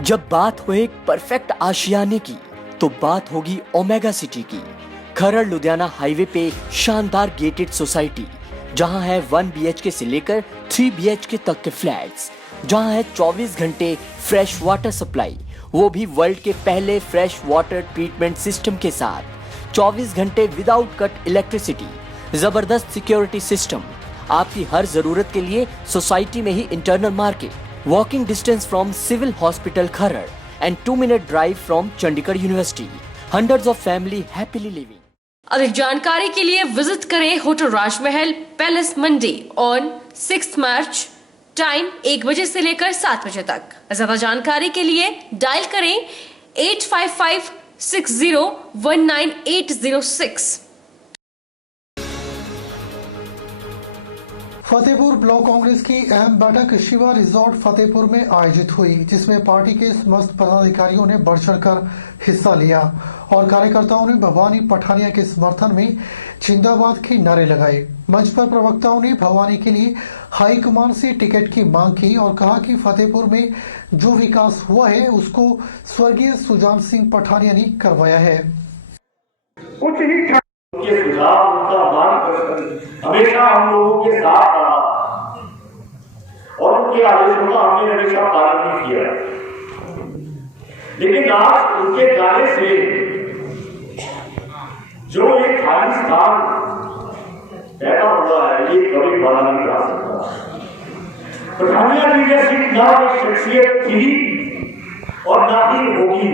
जब बात हो एक परफेक्ट आशियाने की तो बात होगी ओमेगा सिटी की। खरड़ लुधियाना हाईवे पे शानदार गेटेड सोसाइटी, जहां है 1 BHK से लेकर 3 BHK तक के फ्लैट्स, जहां है 24 घंटे फ्रेश वाटर सप्लाई, वो भी वर्ल्ड के पहले फ्रेश वाटर ट्रीटमेंट सिस्टम के साथ, 24 घंटे विदाउट कट इलेक्ट्रिसिटी, जबरदस्त सिक्योरिटी सिस्टम, आपकी हर जरूरत के लिए सोसाइटी में ही internal market, walking distance from civil hospital Kharar and 2-minute drive from Chandigarh university. Hundreds of family happily living. अधिक जानकारी के लिए विजिट करें hotel Rajmahal palace Mandi on 6 मार्च, टाइम 1 बजे से लेकर 7 बजे तक। ज्यादा जानकारी के लिए डायल करें 8556019806। फतेहपुर ब्लॉक कांग्रेस की अहम बैठक शिवा रिजॉर्ट फतेहपुर में आयोजित हुई, जिसमें पार्टी के समस्त पदाधिकारियों ने बढ़ चढ़कर हिस्सा लिया और कार्यकर्ताओं ने भवानी पठानिया के समर्थन में जिंदाबाद के नारे लगाए। मंच पर प्रवक्ताओं ने भवानी के लिए हाईकमान से टिकट की मांग की और कहा कि फतेहपुर में जो विकास हुआ है उसको स्वर्गीय सुजान सिंह पठानिया ने करवाया है। कुछ ही उनके सुझाव, उनका मार्गदर्शन हमेशा हम लोगों के साथ रहा और उनके आदेशों का हमने हमेशा पालन भी किया। लेकिन आज उनके जाने से जो एक खाली स्थान पैदा हुआ है, ये कभी भरा नहीं जा सकता। पठानिया जी जैसी ना एक शख्सियत थी और ना ही होगी।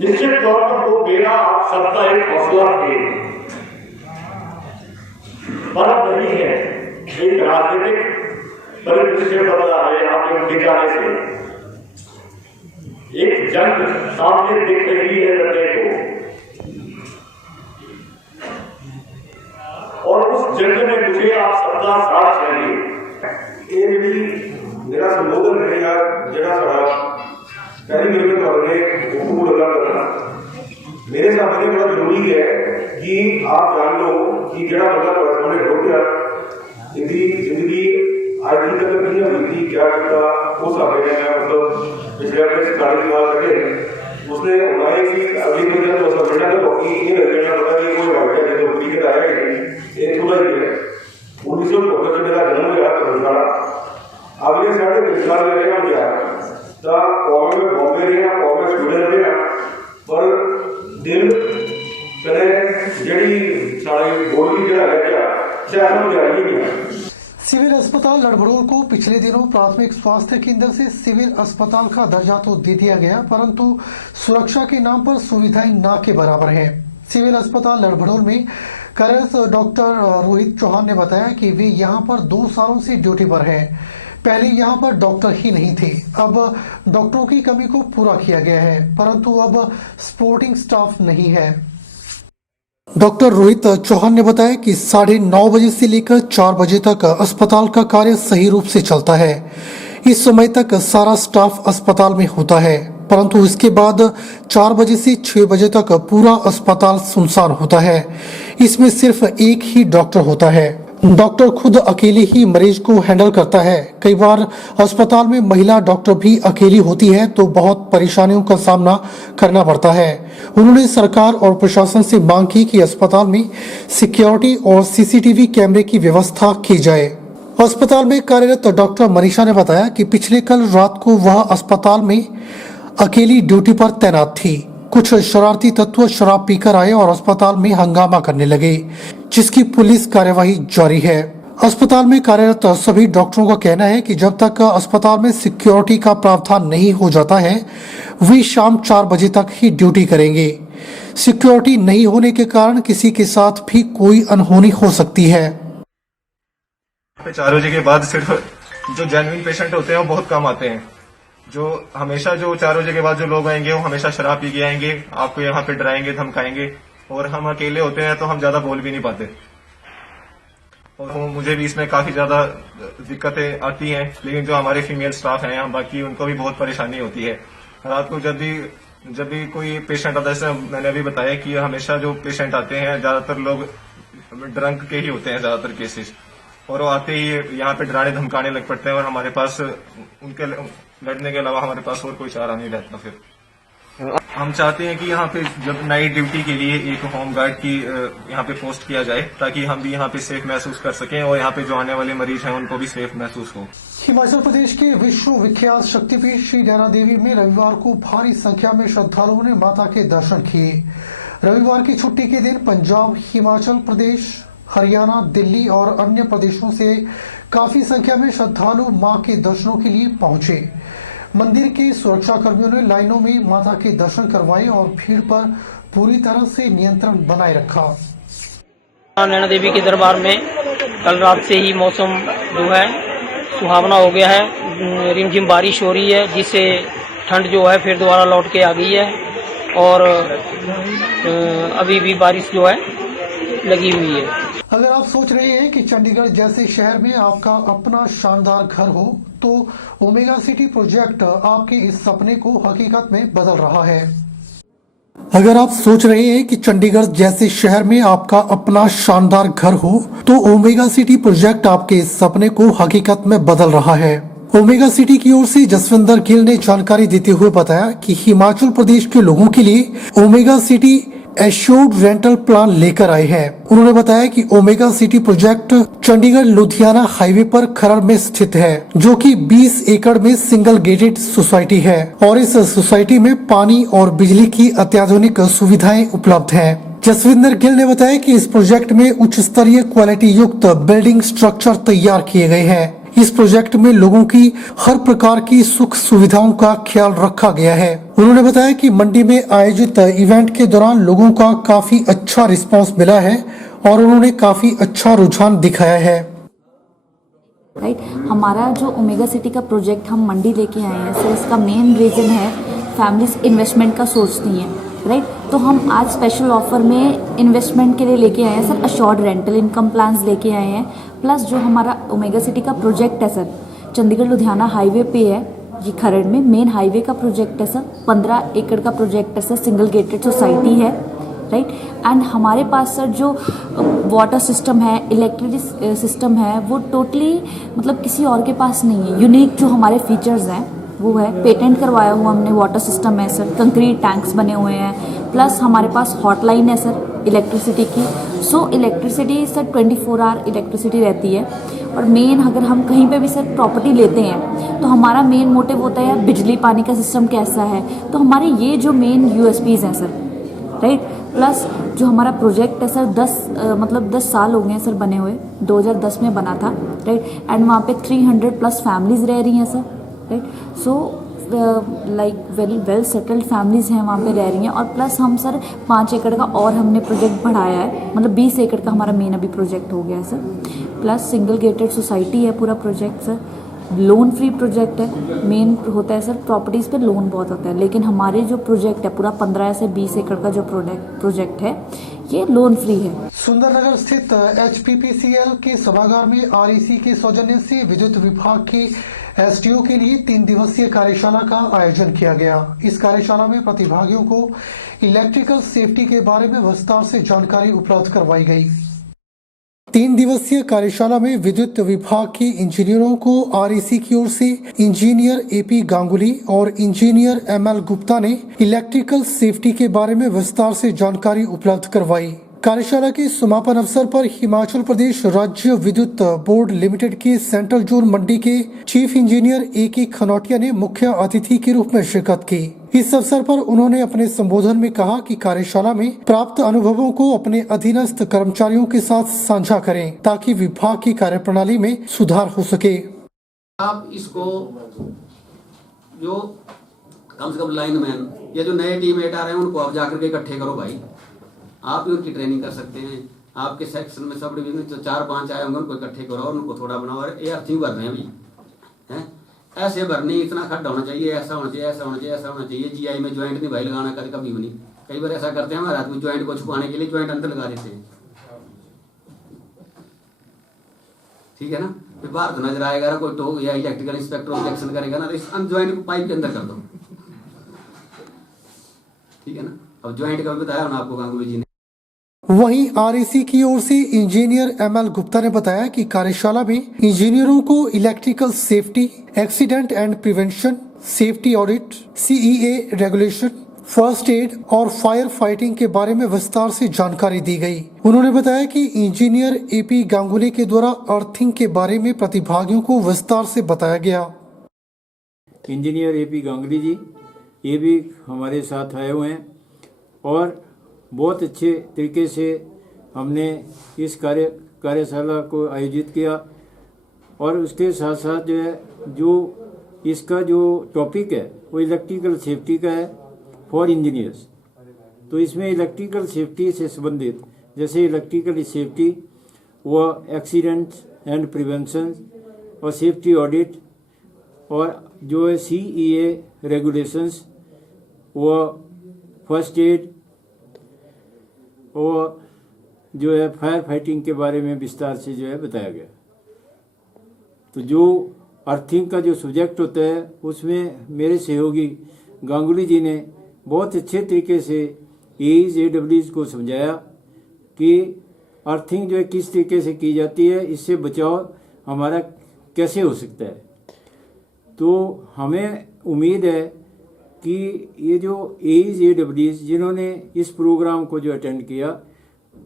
निश्चित तौर पर वो मेरा आप सबका एक हौसला थे, पर अब नहीं है। एक राजनीतिक परिदृश्य बदला है। आपके उनके जाने से एक जंग सामने दिख रही है लड़ने को, और उस जंग में मुझे आप सबका साथ चाहिए। ये भी मेरा संबोधन है यार, जरा सा पहले मेरे को लगा करना मेरे सामने बड़ा जरूरी है कि आप जान लो कि जरा बंदा सामने हो गया जिंदगी आज तक नहीं हुई थी। क्या करता उस मतलब पिछले अपने 40 साल रखे उसने उठाए कि अगली दिन तो उसका बेटा तो ये लगेगा पता कि कोई वाक्य जो टिकट आया ही ये थोड़ा ही है। 1974 में मेरा जन्म हुआ धर्मशाला। अगले 3.5 साल में रहेगा क्या कॉलेज में बॉम्बे रहा, कॉलेज स्टूडेंट रहा, पर दिल करे जड़ी सारी बोली जड़ा है क्या चाहे हम जाएगी क्या। सिविल अस्पताल लड़भड़ोल को पिछले दिनों प्राथमिक स्वास्थ्य केंद्र से सिविल अस्पताल का दर्जा तो दे दिया गया, परंतु सुरक्षा के नाम पर सुविधाएं ना के बराबर है। सिविल अस्पताल लड़भड़ोल में कार्यरत डॉक्टर रोहित चौहान ने बताया कि वे यहां पर 2 सालों से ड्यूटी पर हैं। पहले यहाँ पर डॉक्टर ही नहीं थे, अब डॉक्टरों की कमी को पूरा किया गया है, परंतु अब सपोर्टिंग स्टाफ नहीं है। डॉक्टर रोहित चौहान ने बताया कि 9:30 बजे से लेकर 4 बजे तक अस्पताल का कार्य सही रूप से चलता है। इस समय तक सारा स्टाफ अस्पताल में होता है, परंतु इसके बाद 4 बजे से 6 बजे तक पूरा अस्पताल सुनसान होता है। इसमें सिर्फ एक ही डॉक्टर होता है। डॉक्टर खुद अकेले ही मरीज को हैंडल करता है। कई बार अस्पताल में महिला डॉक्टर भी अकेली होती है तो बहुत परेशानियों का सामना करना पड़ता है। उन्होंने सरकार और प्रशासन से मांग की कि अस्पताल में सिक्योरिटी और CCTV कैमरे की व्यवस्था की जाए। अस्पताल में कार्यरत डॉक्टर मनीषा ने बताया कि पिछले कल रात को वह अस्पताल में अकेली ड्यूटी पर तैनात थी। कुछ शरारती तत्व शराब पीकर आए और अस्पताल में हंगामा करने लगे, जिसकी पुलिस कार्यवाही जारी है। अस्पताल में कार्यरत सभी डॉक्टरों का कहना है कि जब तक अस्पताल में सिक्योरिटी का प्रावधान नहीं हो जाता है, वे शाम 4 बजे तक ही ड्यूटी करेंगे। सिक्योरिटी नहीं होने के कारण किसी के साथ भी कोई अनहोनी हो सकती है। 4 बजे के बाद सिर्फ जो जेन्युइन पेशेंट होते हैं वो बहुत कम आते हैं। जो 4 बजे के बाद जो लोग आएंगे वो हमेशा शराब पी के आएंगे, आपको यहाँ पे डराएंगे, धमकाएंगे, और हम अकेले होते हैं तो हम ज्यादा बोल भी नहीं पाते। और मुझे भी इसमें काफी ज्यादा दिक्कतें आती हैं। लेकिन जो हमारे फीमेल स्टाफ हैं यहाँ बाकी, उनको भी बहुत परेशानी होती है। रात को जब भी कोई पेशेंट आता है, जैसे मैंने अभी बताया कि हमेशा जो पेशेंट आते हैं ज्यादातर लोग ड्रंक के ही होते हैं, ज्यादातर केसेस। और वो आते ही यहाँ पे डराने धमकाने लग पड़ते हैं और हमारे पास उनके लड़ने के अलावा हमारे पास और कोई चारा नहीं रहता। फिर हम चाहते हैं कि यहाँ पे जब नाइट ड्यूटी के लिए एक होम गार्ड की यहाँ पे पोस्ट किया जाए, ताकि हम भी यहाँ पे सेफ महसूस कर सकें और यहाँ पे जो आने वाले मरीज हैं उनको भी सेफ महसूस हो। हिमाचल प्रदेश के विश्व विख्यात शक्तिपीठ श्री नैना देवी में रविवार को भारी संख्या में श्रद्धालुओं ने माता के दर्शन किए। रविवार की छुट्टी के दिन पंजाब, हिमाचल प्रदेश, हरियाणा, दिल्ली और अन्य प्रदेशों से काफी संख्या में श्रद्धालु मां के दर्शनों के लिए पहुंचे। मंदिर के सुरक्षा कर्मियों ने लाइनों में माता के दर्शन करवाए और भीड़ पर पूरी तरह से नियंत्रण बनाए रखा। नैना देवी के दरबार में कल रात से ही मौसम जो है सुहावना हो गया है। रिमझिम बारिश हो रही है, जिससे ठंड जो है फिर दोबारा लौट के आ गई है और अभी भी बारिश जो है लगी हुई है। अगर आप सोच रहे हैं कि चंडीगढ़ जैसे शहर में आपका अपना शानदार घर हो, तो ओमेगा सिटी प्रोजेक्ट आपके इस सपने को हकीकत में बदल रहा है। अगर आप सोच रहे हैं कि चंडीगढ़ जैसे शहर में आपका अपना शानदार घर हो, तो ओमेगा सिटी प्रोजेक्ट आपके इस सपने को हकीकत में बदल रहा है। ओमेगा सिटी की ओर से जसविंदर गिल ने जानकारी देते हुए बताया कि हिमाचल प्रदेश के लोगों के लिए omega city assured rental plan लेकर आए हैं। उन्होंने बताया कि omega city project Chandigarh Ludhiana highway पर खरड़ में स्थित है, जो कि 20 एकड़ में सिंगल गेटेड सोसाइटी है और इस सोसाइटी में पानी और बिजली की अत्याधुनिक सुविधाएं उपलब्ध हैं। जसविंदर गिल ने बताया कि इस प्रोजेक्ट में उच्च स्तरीय क्वालिटी युक्त बिल्डिंग स्ट्रक्चर तैयार किए गए हैं। इस प्रोजेक्ट में लोगों की हर प्रकार की सुख सुविधाओं का ख्याल रखा गया है। उन्होंने बताया कि मंडी में आयोजित इवेंट के दौरान लोगों का काफी अच्छा रिस्पांस मिला है और उन्होंने काफी अच्छा रुझान दिखाया है। राइट, हमारा जो ओमेगा सिटी का प्रोजेक्ट हम मंडी लेके आए हैं सर, इसका मेन रीज़न है फैमिलीज इन्वेस्टमेंट का सोचती हैं। राइट, तो हम आज स्पेशल ऑफर में इन्वेस्टमेंट के लिए लेके आए हैं sir, assured rental income plans लेके आए हैं। प्लस जो हमारा ओमेगा सिटी का प्रोजेक्ट है सर, चंडीगढ़ लुधियाना हाईवे पे है, ये खरड़ में मेन हाईवे का प्रोजेक्ट है सर। 15 एकड़ का प्रोजेक्ट है सर, सिंगल गेटेड सोसाइटी है। राइट, एंड हमारे पास सर जो वाटर सिस्टम है, इलेक्ट्रिसिटी सिस्टम है, वो टोटली मतलब किसी और के पास नहीं है। यूनिक जो हमारे फीचर्स हैं वो है, पेटेंट करवाया हुआ हमने वाटर सिस्टम है सर, कंक्रीट टैंक्स बने हुए हैं। प्लस हमारे पास हॉटलाइन है सर इलेक्ट्रिसिटी की। सो इलेक्ट्रिसिटी सर 24 आवर इलेक्ट्रिसिटी रहती है। और मेन अगर हम कहीं पे भी सर प्रॉपर्टी लेते हैं तो हमारा मेन मोटिव होता है बिजली पानी का सिस्टम कैसा है। तो हमारे ये जो मेन यूएसपीज हैं सर। राइट, प्लस जो हमारा प्रोजेक्ट है सर 10 साल हो गए हैं सर बने हुए, 2010 में बना था। राइट, एंड वहाँ पे 300 प्लस फैमिलीज रह रही हैं sir. Right, so like very well settled families हैं वहाँ पे रह रही हैं। और प्लस हम सर 5 एकड़ का और हमने प्रोजेक्ट बढ़ाया है, मतलब 20 एकड़ का हमारा मेन अभी प्रोजेक्ट हो गया है sir. Plus single gated society है पूरा project sir, loan free project है। मेन होता है सर प्रॉपर्टीज़ पे लोन बहुत होता है, लेकिन हमारे जो प्रोजेक्ट है पूरा 15 से 20 एकड़ का जो प्रोजेक्ट है ये लोन फ्री है। सुंदरनगर स्थित HPPCL के सभागार में REC के सौजन्य से विद्युत विभाग की SDO के लिए 3 दिवसीय कार्यशाला का आयोजन किया गया। इस कार्यशाला में प्रतिभागियों को इलेक्ट्रिकल सेफ्टी के बारे में विस्तार से जानकारी उपलब्ध करवाई गई। 3 दिवसीय कार्यशाला में विद्युत विभाग के इंजीनियरों को REC की ओर से इंजीनियर AP गांगुली और इंजीनियर ML गुप्ता ने इलेक्ट्रिकल सेफ्टी के बारे में विस्तार से जानकारी उपलब्ध करवाई। कार्यशाला के समापन अवसर पर हिमाचल प्रदेश राज्य विद्युत बोर्ड लिमिटेड के सेंट्रल जोन मंडी के चीफ इंजीनियर AK खनौटिया ने मुख्य अतिथि के रूप में शिरकत की। इस अवसर पर उन्होंने अपने संबोधन में कहा कि कार्यशाला में प्राप्त अनुभवों को अपने अधीनस्थ कर्मचारियों के साथ साझा करें, ताकि विभाग की कार्यप्रणाली में सुधार हो सके। आप इसको जो कम से कम लाइनमैन या जो नए टीममेट आ रहे हैं उनको आप जाकर के इकट्ठे करो भाई, आप भी उनकी ट्रेनिंग कर सकते हैं। आपके सेक्शन में सब डिवीजन में जो 4-5 आए होंगे उनको इकट्ठे करो और उनको थोड़ा बनाओ। और ये अर्थिंग भर रहे हैं अभी, हैं ऐसे भरनी, इतना खड्डा होना चाहिए, ऐसा होना चाहिए, ऐसा होना चाहिए, ऐसा होना चाहिए। GI में ज्वाइंट नहीं भाई लगाना कभी भी नहीं। कई बार ऐसा करते हैं हमारे आदमी ज्वाइंट को छुपाने के लिए ज्वाइंट अंदर लगा देते हैं, ठीक है ना। फिर बाहर तो नजर आएगा कोई तो या इलेक्ट्रिकल इंस्पेक्टर ऑब्जेक्शन करेगा ना, तो इस ज्वाइंट को पाइप के अंदर कर दो, ठीक है ना। अब ज्वाइंट का बताया ना आपको गांगुली जी ने। वहीं आरईसी की ओर से इंजीनियर एमएल गुप्ता ने बताया कि कार्यशाला में इंजीनियरों को electrical safety, accident and prevention, safety audit, CEA regulation, first aid और फायर फाइटिंग के बारे में विस्तार से जानकारी दी गई। उन्होंने बताया कि इंजीनियर एपी गांगुली के द्वारा अर्थिंग के बारे में प्रतिभागियों को विस्तार से बताया गया। इंजीनियर एपी गांगुली जी ये भी हमारे साथ आए हुए हैं और बहुत अच्छे तरीके से हमने इस कार्यशाला को आयोजित किया और उसके साथ साथ जो इसका जो टॉपिक है वो इलेक्ट्रिकल सेफ्टी का है फॉर इंजीनियर्स। तो इसमें इलेक्ट्रिकल सेफ्टी से संबंधित जैसे इलेक्ट्रिकल सेफ्टी व एक्सीडेंट एंड प्रिवेंशन और सेफ्टी ऑडिट और जो है सीईए रेगुलेशंस व फर्स्ट एड और जो है फायर फाइटिंग के बारे में विस्तार से जो है बताया गया। तो जो अर्थिंग का जो सब्जेक्ट होता है उसमें मेरे सहयोगी गांगुली जी ने बहुत अच्छे तरीके से एईज एडब्ल्यूज को समझाया कि अर्थिंग जो है किस तरीके से की जाती है, इससे बचाव हमारा कैसे हो सकता है। तो हमें उम्मीद है कि ये जो एईज एडब्ल्यूज जिन्होंने इस प्रोग्राम को जो अटेंड किया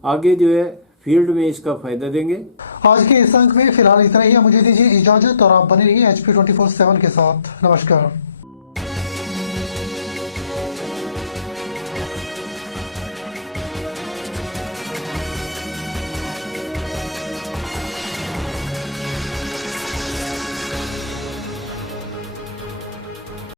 आगे जो है फील्ड में इसका फायदा देंगे। आज के इस अंक में फिलहाल इतना ही। मुझे दीजिए इजाजत और आप बने रहिए HP 24/7 के साथ। नमस्कार।